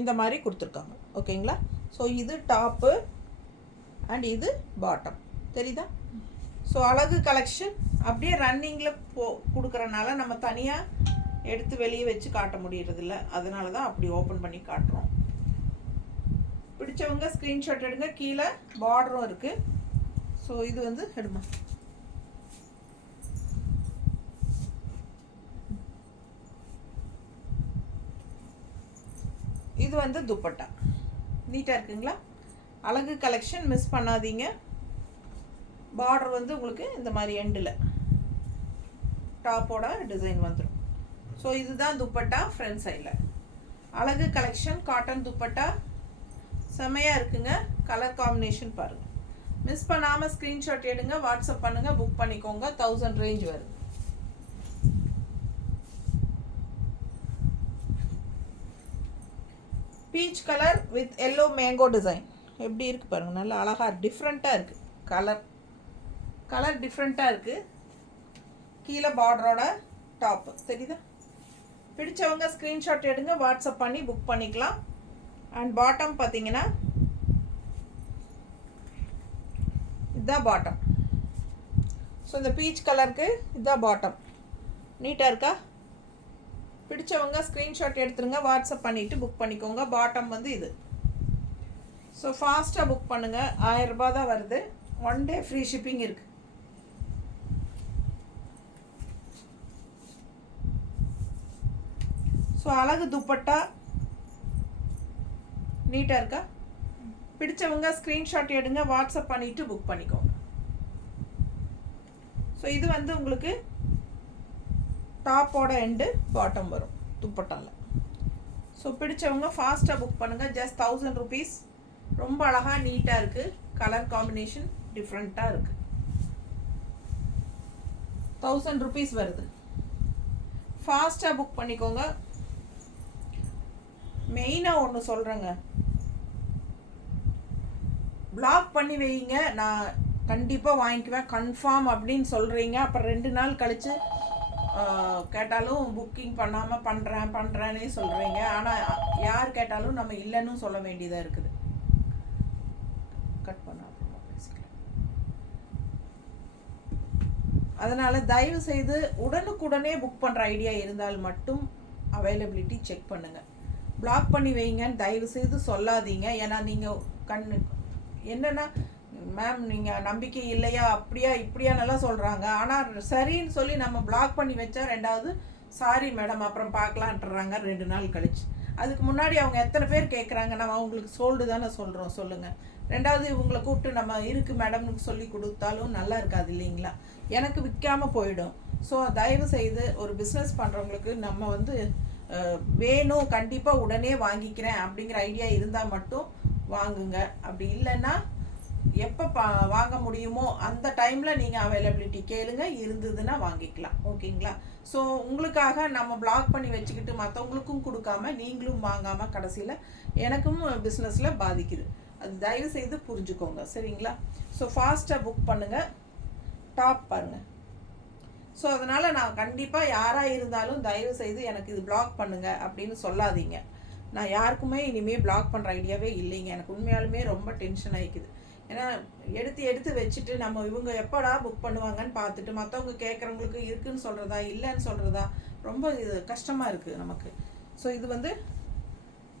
இந்த மாதிரி கொடுத்துருக்காங்க. ஓகேங்களா? ஸோ இது டாப்பு அண்ட் இது பாட்டம். தெரியுதா? ஸோ அழகு கலெக்ஷன் அப்படியே ரன்னிங்கில் கொடுக்குறனால நம்ம தனியாக எடுத்து வெளியே வச்சு காட்ட முடியறதில்ல. அதனால தான் அப்படி ஓப்பன் பண்ணி காட்டுறோம். பிடிச்சவங்க ஸ்க்ரீன்ஷாட் எடுங்க. கீழே பார்டரும் இருக்குது. ஸோ இது வந்து எடுமா. இது வந்து துப்பட்டா. நீட்டாக இருக்குங்களா? அழகு கலெக்ஷன், மிஸ் பண்ணாதீங்க. பார்டர் வந்து உங்களுக்கு இந்த மாதிரி எண்டில் டாப்போட டிசைன் வந்துடும். ஸோ இதுதான் துப்பட்டா ஃப்ரண்ட் சைடில். அழகு கலெக்ஷன் காட்டன் துப்பட்டா செமையாக இருக்குங்க. கலர் காம்பினேஷன் பாருங்கள். மிஸ் பண்ணாமல் ஸ்க்ரீன்ஷாட் எடுங்க, வாட்ஸ்அப் பண்ணுங்கள், புக் பண்ணிக்கோங்க. 1000 ரேஞ்ச் வருது. Peach colour with yellow mango design எப்படி இருக்குது பாருங்கள். நல்லா அழகாக டிஃப்ரெண்ட்டாக இருக்குது. கலர் டிஃப்ரெண்ட்டாக இருக்குது. கீழே பார்டரோட டாப்பு தெரியுதா? பிடிச்சவங்க ஸ்க்ரீன்ஷாட் எடுங்க, வாட்ஸ்அப் பண்ணி புக் பண்ணிக்கலாம். அண்ட் பாட்டம் பார்த்தீங்கன்னா இதுதான் பாட்டம். ஸோ இந்த பீச் கலருக்கு இதுதான் பாட்டம். நீட்டாக இருக்கா? பிடிச்சவங்க ஸ்க்ரீன்ஷாட் எடுத்துருங்க, வாட்ஸ்அப் பண்ணிவிட்டு புக் பண்ணிக்கோங்க. பாட்டம் வந்து இது. ஸோ ஃபாஸ்ட்டாக புக் பண்ணுங்கள். 1000 ரூபாய் தான் வருது. 1 day ஃப்ரீ ஷிப்பிங் இருக்குது. ஸோ அழகு துப்பட்டா நீட்டாக இருக்கா? பிடிச்சவங்க ஸ்க்ரீன்ஷாட் எடுங்க, வாட்ஸ்அப் பண்ணிவிட்டு புக் பண்ணிக்கோங்க. ஸோ இது வந்து உங்களுக்கு டாப்போட எண்டு, பாட்டம் வரும் துப்பட்டாவில். ஸோ பிடிச்சவங்க ஃபாஸ்ட்டாக புக் பண்ணுங்கள். Just 1000 rupees. ரொம்ப அழகாக நீட்டாக இருக்குது. கலர் காம்பினேஷன் டிஃப்ரெண்ட்டாக இருக்குது. 1000 rupees வருது. ஃபாஸ்ட்டாக புக் பண்ணிக்கோங்க. மெயினாக ஒன்று சொல்கிறேங்க, பிளாக் பண்ணி வைங்க. நான் கண்டிப்பாக வாங்கிக்குவேன் கன்ஃபார்ம் அப்படின்னு சொல்கிறீங்க. அப்புறம் 2 நாள் கழித்து கேட்டாலும் புக்கிங் பண்ணாமல் பண்ணுறேன்னே சொல்கிறீங்க. ஆனால் யார் கேட்டாலும் நம்ம இல்லைன்னு சொல்ல வேண்டியதாக இருக்குது. கட் பண்ண அப்புறமா பேசிக்கலாம். அதனால் தயவு செய்து உடனுக்குடனே புக் பண்ணுற ஐடியா இருந்தால் மட்டும் அவைலபிலிட்டி செக் பண்ணுங்கள். பிளாக் பண்ணி வைங்கன்னு தயவு செய்து சொல்லாதீங்க. ஏன்னா நீங்கள் என்னென்னா மேம் நீங்கள் நம்பிக்கை இல்லையா, அப்படியா இப்படியா நல்லா சொல்கிறாங்க. ஆனால் சரின்னு சொல்லி நம்ம பிளாக் பண்ணி வச்சா 2வது சாரி மேடம் அப்புறம் பார்க்கலான்ட்டுறாங்க 2 நாள் கழிச்சு. அதுக்கு முன்னாடி அவங்க எத்தனை பேர் கேட்குறாங்க, நம்ம அவங்களுக்கு சோல்டு தானே சொல்கிறோம் சொல்லுங்கள். 2வது இவங்களை கூப்பிட்டு நம்ம இருக்குது மேடம்னு சொல்லி கொடுத்தாலும் நல்லா இருக்காது இல்லைங்களா? எனக்கு விற்காமல் போயிடும். ஸோ தயவு செய்து ஒரு பிஸ்னஸ் பண்ணுறவங்களுக்கு நம்ம வந்து வேணும் கண்டிப்பாக உடனே வாங்கிக்கிறேன் அப்படிங்கிற ஐடியா இருந்தால் மட்டும் வாங்குங்க. அப்படி இல்லைன்னா எப்போ வாங்க முடியுமோ அந்த டைமில் நீங்கள் அவைலபிலிட்டி கேளுங்க, இருந்ததுன்னா வாங்கிக்கலாம். ஓகேங்களா? ஸோ உங்களுக்காக நம்ம பிளாக் பண்ணி வச்சுக்கிட்டு மற்றவங்களுக்கும் கொடுக்காம நீங்களும் வாங்காமல் கடைசியில் எனக்கும் பிஸ்னஸில் பாதிக்குது. அது தயவு செய்து புரிஞ்சுக்கோங்க, சரிங்களா? ஸோ ஃபாஸ்ட்டாக புக் பண்ணுங்கள். டாப் பாருங்கள். ஸோ அதனால் நான் கண்டிப்பாக யாராக இருந்தாலும் தயவு செய்து எனக்கு இது பிளாக் பண்ணுங்கள் அப்படின்னு சொல்லாதீங்க. நான் யாருக்குமே இனிமேல் பிளாக் பண்ணுற ஐடியாவே இல்லைங்க. எனக்கு உண்மையாலுமே ரொம்ப டென்ஷன் ஆகிக்குது. ஏன்னா எடுத்து வச்சுட்டு நம்ம இவங்க எப்போடா புக் பண்ணுவாங்கன்னு பார்த்துட்டு மற்றவங்க கேட்குறவங்களுக்கு இருக்குன்னு சொல்கிறதா இல்லைன்னு சொல்கிறதா ரொம்ப இது கஷ்டமாக இருக்குது நமக்கு. ஸோ இது வந்து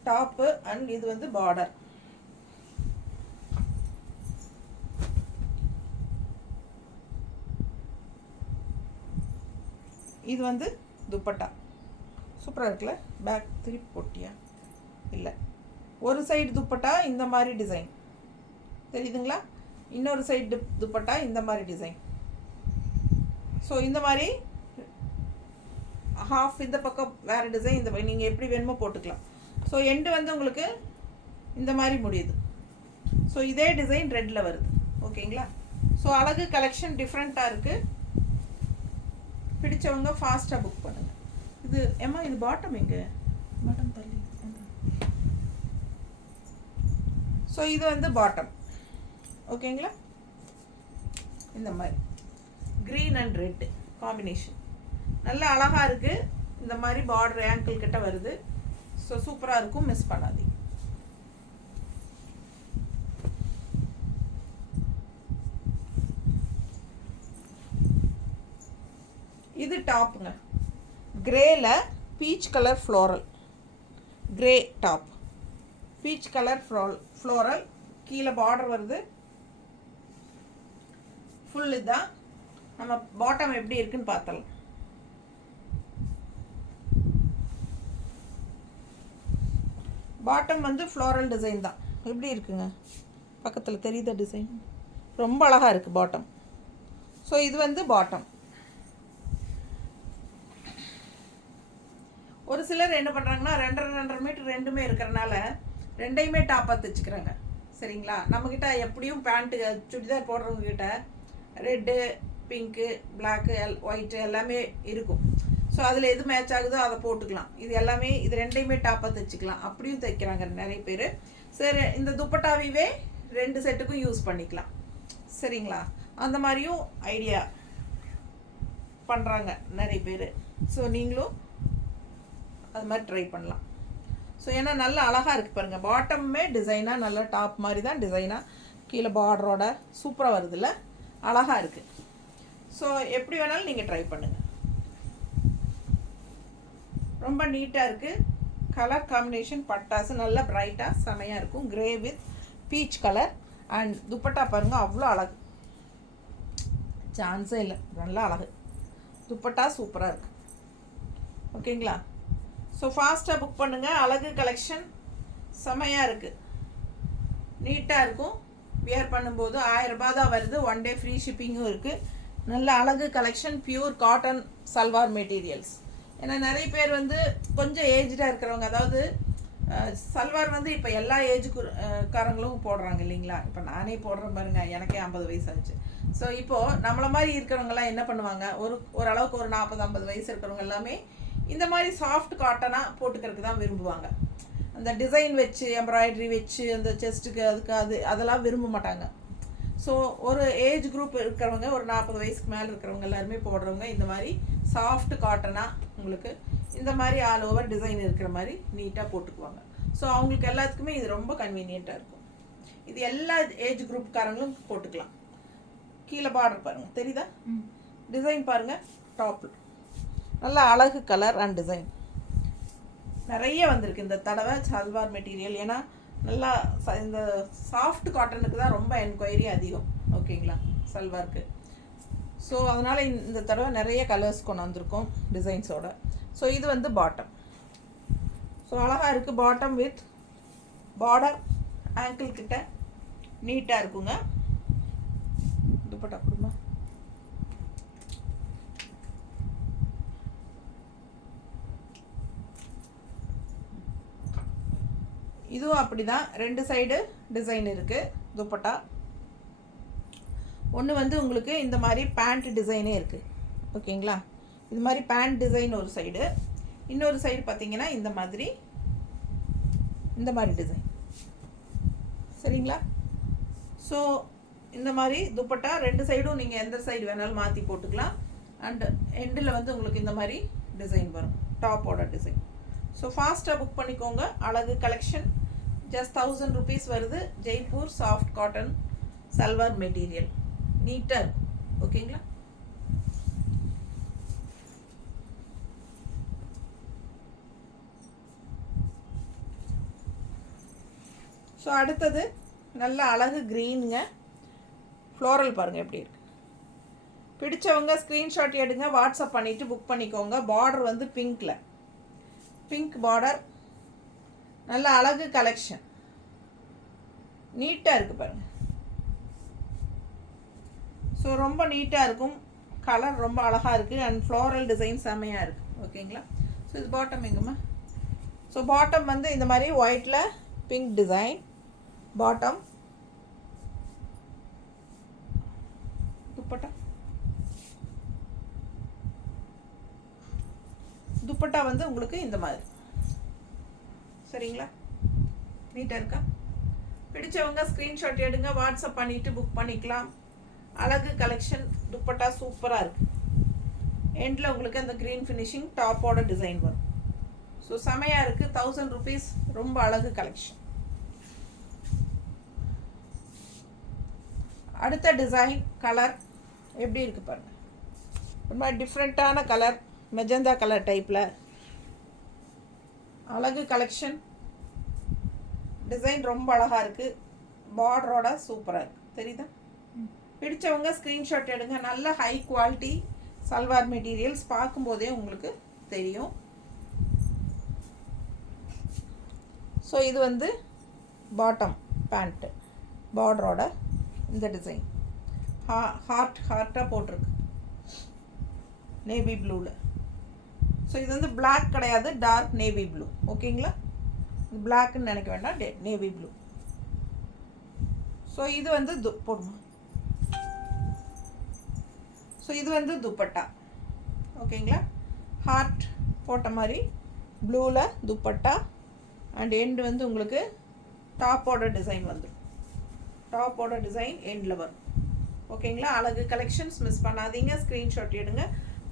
டாப்பு அண்ட் இது வந்து பார்டர். இது வந்து துப்பட்டா. சூப்பராக இருக்குல்ல? பேக் திருப்பி போட்டியா? இல்லை, ஒரு சைடு துப்பட்டா இந்த மாதிரி டிசைன் தெரியுதுங்களா? இன்னொரு சைடு துப்பட்டா இந்த மாதிரி டிசைன். ஸோ இந்த மாதிரி ஹாஃப் இந்த பக்கம் வேறு டிசைன், இந்த நீங்கள் எப்படி வேணுமோ போட்டுக்கலாம். ஸோ எண்டு வந்து உங்களுக்கு இந்த மாதிரி முடியுது. ஸோ இதே டிசைன் ரெட்டில் வருது. ஓகேங்களா? ஸோ அழகு கலெக்ஷன் டிஃப்ரெண்ட்டாக இருக்குது. பிடிச்சவங்க ஃபாஸ்ட்டாக புக் பண்ணுங்கள். இது ஏம்மா இது பாட்டம் எங்கே? பாட்டம் தள்ளி. ஸோ இது வந்து பாட்டம். ஓகேங்களா? இந்த மாதிரி க்ரீன் அண்ட் ரெட் காம்பினேஷன் நல்லா அழகாக இருக்குது. இந்த மாதிரி பார்டர் ஆங்கிள் கிட்ட வருது. ஸோ சூப்பராக இருக்கும், மிஸ் பண்ணாதீங்க. இது டாப்புங்க. கிரேல peach colour floral, grey top, peach colour floral. கீழே பார்டர் வருது. ஃபுல் இதுதான். நம்ம பாட்டம் எப்படி இருக்குன்னு பார்த்தலாம். பாட்டம் வந்து ஃப்ளோரல் டிசைன் தான். எப்படி இருக்குங்க? பக்கத்தில் தெரியுத டிசைன் ரொம்ப அழகாக இருக்குது பாட்டம். ஸோ இது வந்து பாட்டம். ஒரு சிலர் என்ன பண்ணுறாங்கன்னா 2.5 மீட்டர் ரெண்டுமே இருக்கிறனால ரெண்டையுமே டாப்பாக தைச்சிக்கிறாங்க. சரிங்களா? நம்மக்கிட்ட எப்படியும் பேண்ட்டு சுடிதார் போடுறவங்கக்கிட்ட ரெட்டு, பிங்க்கு, பிளாக்கு, ஒயிட்டு எல்லாமே இருக்கும். ஸோ அதில் எது மேட்ச் ஆகுதோ அதை போட்டுக்கலாம். இது எல்லாமே இது ரெண்டையுமே டாப்பாக தைச்சிக்கலாம். அப்படியும் தைக்கிறாங்க நிறைய பேர். சரி, இந்த துப்பட்டாவையே 2 செட்டுக்கும் யூஸ் பண்ணிக்கலாம். சரிங்களா? அந்த மாதிரியும் ஐடியா பண்ணுறாங்க நிறைய பேர். ஸோ நீங்களும் அது மாதிரி ட்ரை பண்ணலாம். ஸோ ஏன்னா நல்லா அழகாக இருக்குது பாருங்கள். பாட்டமுமே டிசைனாக நல்லா டாப் மாதிரி தான் டிசைனாக கீழே பார்டரோட சூப்பராக வருதுல்ல? அழகாக இருக்குது. ஸோ எப்படி வேணாலும் நீங்கள் ட்ரை பண்ணுங்கள். ரொம்ப நீட்டாக இருக்குது. கலர் காம்பினேஷன் பட்டாசு நல்லா பிரைட்டாக செமையாக இருக்கும். Grey with peach colour and dupatta பாருங்கள், அவ்வளோ அழகு, சான்ஸே இல்லை. நல்லா அழகு துப்பட்டா, சூப்பராக இருக்குது. ஓகேங்களா? ஸோ ஃபாஸ்ட்டாக புக் பண்ணுங்கள். அழகு கலெக்ஷன் செமையாக இருக்குது, நீட்டாக இருக்கும். வியர் பண்ணும்போது 1000 ரூபாய் தான் வருது. 1 டே ஃப்ரீ ஷிப்பிங்கும் இருக்குது. நல்ல அழகு collection, pure cotton salwar materials. ஏன்னா நிறைய பேர் வந்து கொஞ்சம் ஏஜ்டாக இருக்கிறவங்க, அதாவது சல்வார் வந்து இப்போ எல்லா காரங்களும் போடுறாங்க இல்லைங்களா? இப்போ நானே போடுறேன் பாருங்கள், எனக்கே 50 வயசு ஆச்சு. ஸோ இப்போது நம்மளை மாதிரி இருக்கிறவங்கலாம் என்ன பண்ணுவாங்க, ஓரளவுக்கு ஒரு 40-50 வயசு இருக்கிறவங்க எல்லாமே இந்த மாதிரி சாஃப்ட் காட்டனாக போட்டுக்கிறதுக்கு தான் விரும்புவாங்க. அந்த டிசைன் வச்சு எம்ப்ராய்டரி வச்சு அந்த செஸ்ட்டுக்கு அதெல்லாம் விரும்ப மாட்டாங்க. ஸோ ஒரு ஏஜ் குரூப் இருக்கிறவங்க, ஒரு 40 வயசுக்கு மேலே இருக்கிறவங்க எல்லாருமே போடுறவங்க இந்த மாதிரி சாஃப்ட் காட்டனாக உங்களுக்கு இந்த மாதிரி ஆல் ஓவர் டிசைன் இருக்கிற மாதிரி நீட்டாக போட்டுக்குவாங்க. ஸோ அவங்களுக்கு எல்லாத்துக்குமே இது ரொம்ப கன்வீனியண்ட்டாக இருக்கும். இது எல்லா ஏஜ் குரூப்காரங்களும் போட்டுக்கலாம். கீழே பார்டர் பாருங்கள், தெரியுதா? டிசைன் பாருங்கள். டாப் நல்லா அழகு கலர் அண்ட் டிசைன் நிறைய வந்திருக்கு இந்த தடவை சல்வார் மெட்டீரியல். ஏன்னா நல்லா இந்த சாஃப்ட் காட்டனுக்கு தான் ரொம்ப என்கொயரி அதிகம். ஓகேங்களா? சல்வாருக்கு. ஸோ அதனால் இந்த தடவை நிறைய கலர்ஸ் கொண்டு வந்திருக்கோம் டிசைன்ஸோட. ஸோ இது வந்து பாட்டம். ஸோ அழகாக இருக்குது. பாட்டம் வித் பார்டர் ஆங்கிள் கிட்ட நீட்டாக இருக்குங்க. துப்பட்டா கொடுமா. இதுவும் அப்படி தான், 2 சைடு டிசைன் இருக்குது. துப்பட்டா ஒன்று வந்து உங்களுக்கு இந்த மாதிரி பேண்ட் டிசைனே இருக்குது. ஓகேங்களா? இது மாதிரி பேண்ட் டிசைன் ஒரு சைடு, இன்னொரு சைடு பார்த்தீங்கன்னா இந்த மாதிரி டிசைன். சரிங்களா? ஸோ இந்த மாதிரி துப்பட்டா 2 சைடும் நீங்கள் எந்த சைடு வேணாலும் மாற்றி போட்டுக்கலாம். அண்ட் எண்டில் வந்து உங்களுக்கு இந்த மாதிரி டிசைன் வரும், டாப்போட டிசைன். ஸோ ஃபாஸ்ட்டாக புக் பண்ணிக்கோங்க. அழகு கலெக்ஷன் ஜஸ்ட் 1000 rupees வருது. Jaipur soft cotton salwar material, நீட்டாக இருக்கும். ஓகேங்களா? ஸோ அடுத்தது நல்ல அழகு க்ரீனுங்க, ஃப்ளோரல் பாருங்கள் எப்படி இருக்குது. பிடிச்சவங்க ஸ்க்ரீன்ஷாட் எடுங்க, வாட்ஸ்அப் பண்ணிவிட்டு புக் பண்ணிக்கோங்க. பார்டர் வந்து பிங்க்கில், பிங்க் பார்டர், நல்ல அழகு கலெக்ஷன், நீட்டாக இருக்குது பாருங்கள். ஸோ ரொம்ப நீட்டாக இருக்கும், கலர் ரொம்ப அழகாக இருக்குது. அண்ட் ஃப்ளோரல் டிசைன் செம்மையாக இருக்குது. ஓகேங்களா? ஸோ இது பாட்டம் எங்கம்மா? ஸோ பாட்டம் வந்து இந்த மாதிரி ஒயிட்டில் பிங்க் டிசைன் பாட்டம். துப்பட்டா வந்து உங்களுக்கு இந்த மாதிரி. சரிங்களா? நீட்டாக இருக்கா? பிடிச்சவங்க ஸ்க்ரீன்ஷாட் எடுங்க, வாட்ஸ்அப் பண்ணிவிட்டு புக் பண்ணிக்கலாம். அழகு கலெக்ஷன், துப்பட்டா சூப்பராக இருக்குது. எண்டில் உங்களுக்கு அந்த க்ரீன் ஃபினிஷிங் டாப்போட டிசைன் வரும். ஸோ செமையாக இருக்குது. 1000 rupees, ரொம்ப அழகு கலெக்ஷன். அடுத்த டிசைன் கலர் எப்படி இருக்குது பாருங்கள். ரொம்ப டிஃப்ரெண்ட்டான கலர், மெஜந்தா கலர் டைப்பில் அழகு கலெக்ஷன். டிசைன் ரொம்ப அழகாக இருக்குது, பார்டரோட சூப்பராக இருக்குது. தெரியுதா? பிடிச்சவங்க ஸ்க்ரீன்ஷாட் எடுங்க. நல்ல ஹை குவாலிட்டி சல்வார் மெட்டீரியல்ஸ், பார்க்கும்போதே உங்களுக்கு தெரியும். ஸோ இது வந்து பாட்டம் பேண்ட்டு, பார்டரோட இந்த டிசைன் ஹார்ட்டாக போட்டிருக்கு நேவி ப்ளூவில். ஸோ இது வந்து பிளாக் கிடையாது, டார்க் நேவி ப்ளூ. ஓகேங்களா? இது பிளாக்குன்னு நினைக்க வேண்டாம், நேவி ப்ளூ. ஸோ இது வந்து போடுமா. ஸோ இது வந்து துப்பட்டா. ஓகேங்களா? ஹார்ட் போட்ட மாதிரி ப்ளூவில் துப்பட்டா. அண்ட் எண்டு வந்து உங்களுக்கு டாப்போட டிசைன் வந்துடும், டாப்போட டிசைன் எண்டில் வரும். ஓகேங்களா? அழகு கலெக்ஷன்ஸ் மிஸ் பண்ணாதீங்க. ஸ்க்ரீன்ஷாட் எடுங்க,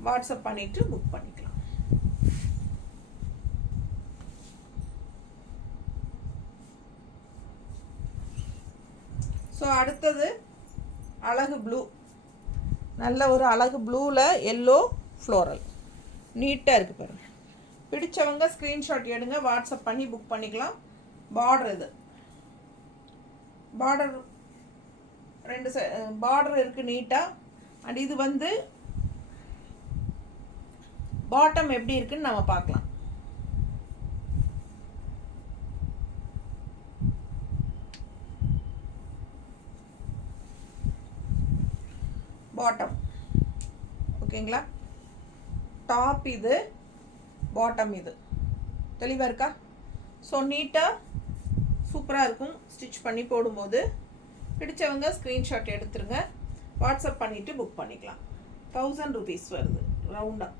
வாட்ஸ்அப் பண்ணிவிட்டு புக் பண்ணிக்கலாம். ஸோ அடுத்தது அழகு ப்ளூ, நல்ல ஒரு அழகு ப்ளூவில் எல்லோ ஃப்ளோரல், நீட்டாக இருக்குது பாருங்கள். பிடிச்சவங்க ஸ்க்ரீன்ஷாட் எடுங்க, வாட்ஸ்அப் பண்ணி புக் பண்ணிக்கலாம். பார்டர் இது பார்டர் 2 பார்டர் இருக்குது நீட்டாக. அண்ட் இது வந்து பாட்டம் எப்படி இருக்குன்னு நம்ம பார்க்கலாம். பாட்டம் ஓகேங்களா? டாப் இது, பாட்டம் இது. தெளிவாக இருக்கா? ஸோ நீட்டாக சூப்பராக இருக்கும் ஸ்டிச் பண்ணி போடும்போது. பிடிச்சவங்க ஸ்க்ரீன்ஷாட் எடுத்துருங்க, வாட்ஸ்அப் பண்ணிவிட்டு புக் பண்ணிக்கலாம். 1000 rupees வருது ரவுண்டாக.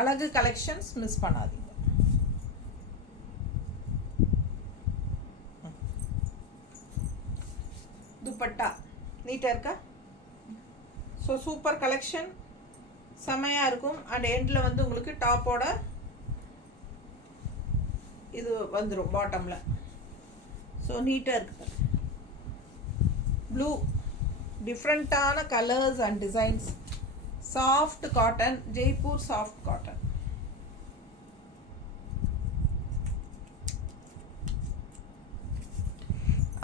அழகு கலெக்ஷன்ஸ் மிஸ் பண்ணாதீங்க. துப்பட்டா நீட்டாக இருக்கா? ஸோ சூப்பர் கலெக்ஷன், செமையாக இருக்கும். அண்ட் எண்டில் வந்து உங்களுக்கு டாப்போட இது வந்துடும் பாட்டமில். ஸோ நீட்டாக இருக்குது. ப்ளூ, டிஃப்ரெண்ட்டான colours and designs. Soft cotton, Jaipur soft cotton.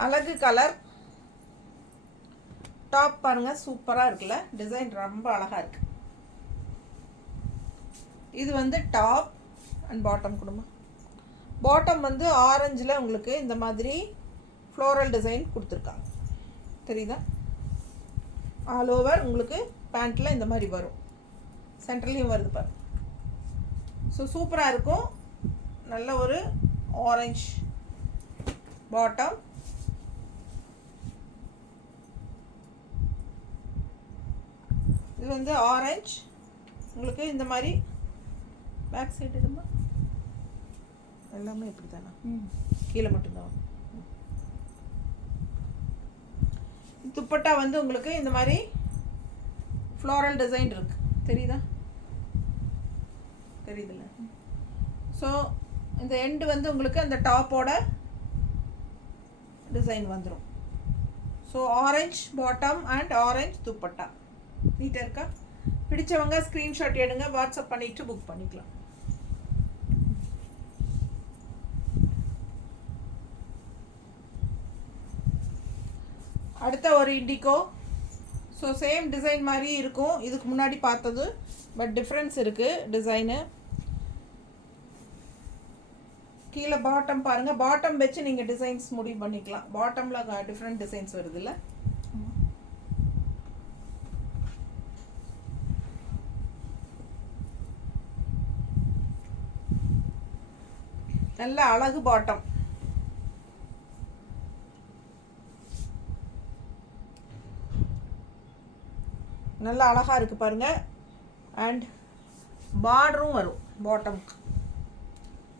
அழகு கலர். டாப் பாருங்கள், சூப்பராக இருக்குல்ல? டிசைன் ரொம்ப அழகாக இருக்குது. இது வந்து டாப் அண்ட் பாட்டம் குடும்பம். பாட்டம் வந்து ஆரஞ்சில் உங்களுக்கு இந்த மாதிரி ஃப்ளோரல் டிசைன் கொடுத்துருக்காங்க. தெரியுதா? ஆல் ஓவர் உங்களுக்கு பேண்ட்டில் இந்த மாதிரி வரும், சென்டர்லேயும் வருது பாரு. ஸோ சூப்பராக இருக்கும். நல்ல ஒரு ஆரஞ்ச் பாட்டம், இது வந்து ஆரஞ்ச். உங்களுக்கு இந்த மாதிரி பேக் சைடு எடுமா, எல்லாமே இப்படி தானே, கீழே மட்டும்தான். துப்பட்டா வந்து உங்களுக்கு இந்த மாதிரி ஃப்ளாரல் டிசைன் இருக்குது, தெரியுதா? தெரியுதுல்ல? ஸோ இந்த எண்டு வந்து உங்களுக்கு அந்த டாப்போட டிசைன் வந்துடும். So orange bottom and orange dupatta. நீட்டாக இருக்கா? பிடிச்சவங்க ஸ்க்ரீன்ஷாட் எடுங்க, வாட்ஸ்அப் பண்ணிவிட்டு புக் பண்ணிக்கலாம். அடுத்த ஒரு இண்டிகோ. ஸோ சேம் டிசைன் மாதிரி இருக்கும் இதுக்கு முன்னாடி பார்த்தது, பட் டிஃப்ரென்ஸ் இருக்குது டிசைனு. கீழே பாட்டம் பாருங்கள், பாட்டம் வச்சு நீங்கள் டிசைன்ஸ் முடிவு பண்ணிக்கலாம். பாட்டமில் டிஃப்ரெண்ட் டிசைன்ஸ் வருது இல்லை? நல்ல அழகு பாட்டம். நல்ல அழகாக இருக்குது பாருங்கள். அண்ட் பார்டரும் வரும் பாட்டமுக்கு,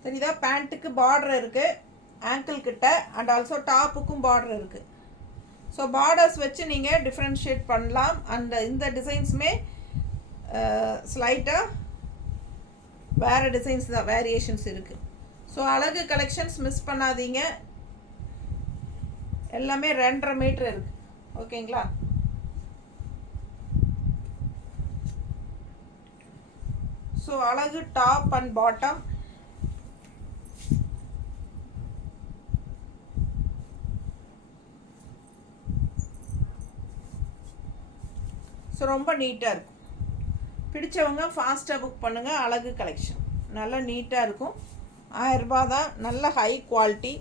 தெரியுதா? பேண்ட்டுக்கு பார்டர் இருக்குது ஆங்கிள் கிட்ட, அண்ட் ஆல்சோ டாப்புக்கும் பார்டர் இருக்குது. ஸோ பார்டர்ஸ் வச்சு நீங்கள் டிஃப்ரென்ஷியேட் பண்ணலாம். அண்ட் இந்த டிசைன்ஸுமே ஸ்லைட்டாக வேறு டிசைன்ஸ் தான், வேரியேஷன்ஸ் இருக்குது. ஸோ அழகு கலெக்ஷன்ஸ் மிஸ் பண்ணாதீங்க. எல்லாமே 2.5 மீட்டர் இருக்குது. ஓகேங்களா? ஸோ அழகு டாப் அண்ட் பாட்டம். ஸோ ரொம்ப நீட்டாக இருக்கும். பிடிச்சவங்க ஃபாஸ்ட்டாக புக் பண்ணுங்கள். அழகு கலெக்ஷன் நல்லா நீட்டாக இருக்கும். 1000 ரூபாய் தான். நல்ல ஹை குவாலிட்டி.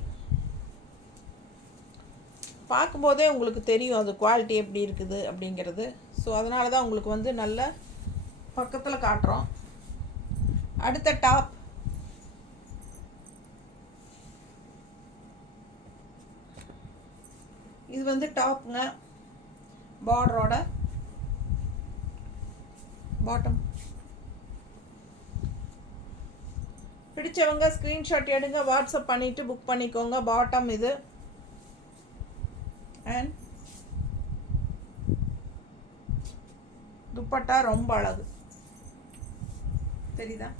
பார்க்கும்போதே உங்களுக்கு தெரியும் அது குவாலிட்டி எப்படி இருக்குது அப்படிங்கிறது. ஸோ அதனால தான் உங்களுக்கு வந்து நல்ல பக்கத்தில் காட்டுறோம். அடுத்த டாப். இது வந்து டாப்புங்க, பார்டரோட பாட்டம். பிடிச்சவங்க ஸ்க்ரீன்ஷாட் எடுங்க, வாட்ஸ்அப் பண்ணிவிட்டு புக் பண்ணிக்கோங்க. பாட்டம் இது. அண்ட் துப்பட்டா ரொம்ப அழகு, தெரியுதா?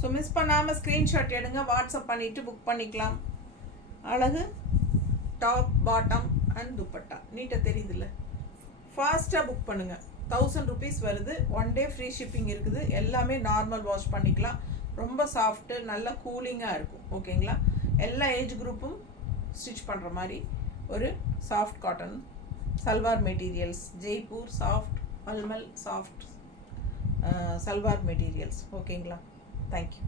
ஸோ மிஸ் பண்ணாமல் ஸ்க்ரீன்ஷாட் எடுங்க, வாட்ஸ்அப் பண்ணிவிட்டு புக் பண்ணிக்கலாம். அழகு டாப் பாட்டம் அண்ட் துப்பட்டா நீட்டாக தெரியுதுல்ல? ஃபாஸ்ட்டாக புக் பண்ணுங்கள். 1000 rupees வருது. 1 day ஃப்ரீ ஷிப்பிங் இருக்குது. எல்லாமே நார்மல் வாஷ் பண்ணிக்கலாம். ரொம்ப சாஃப்ட்டு, நல்ல கூலிங்காக இருக்கும். ஓகேங்களா? எல்லா ஏஜ் குரூப்பும் ஸ்டிச் பண்ணுற மாதிரி ஒரு soft cotton salwar materials. Jaipur soft mulmul soft salwar materials. ஓகேங்களா? தேங்க்யூ.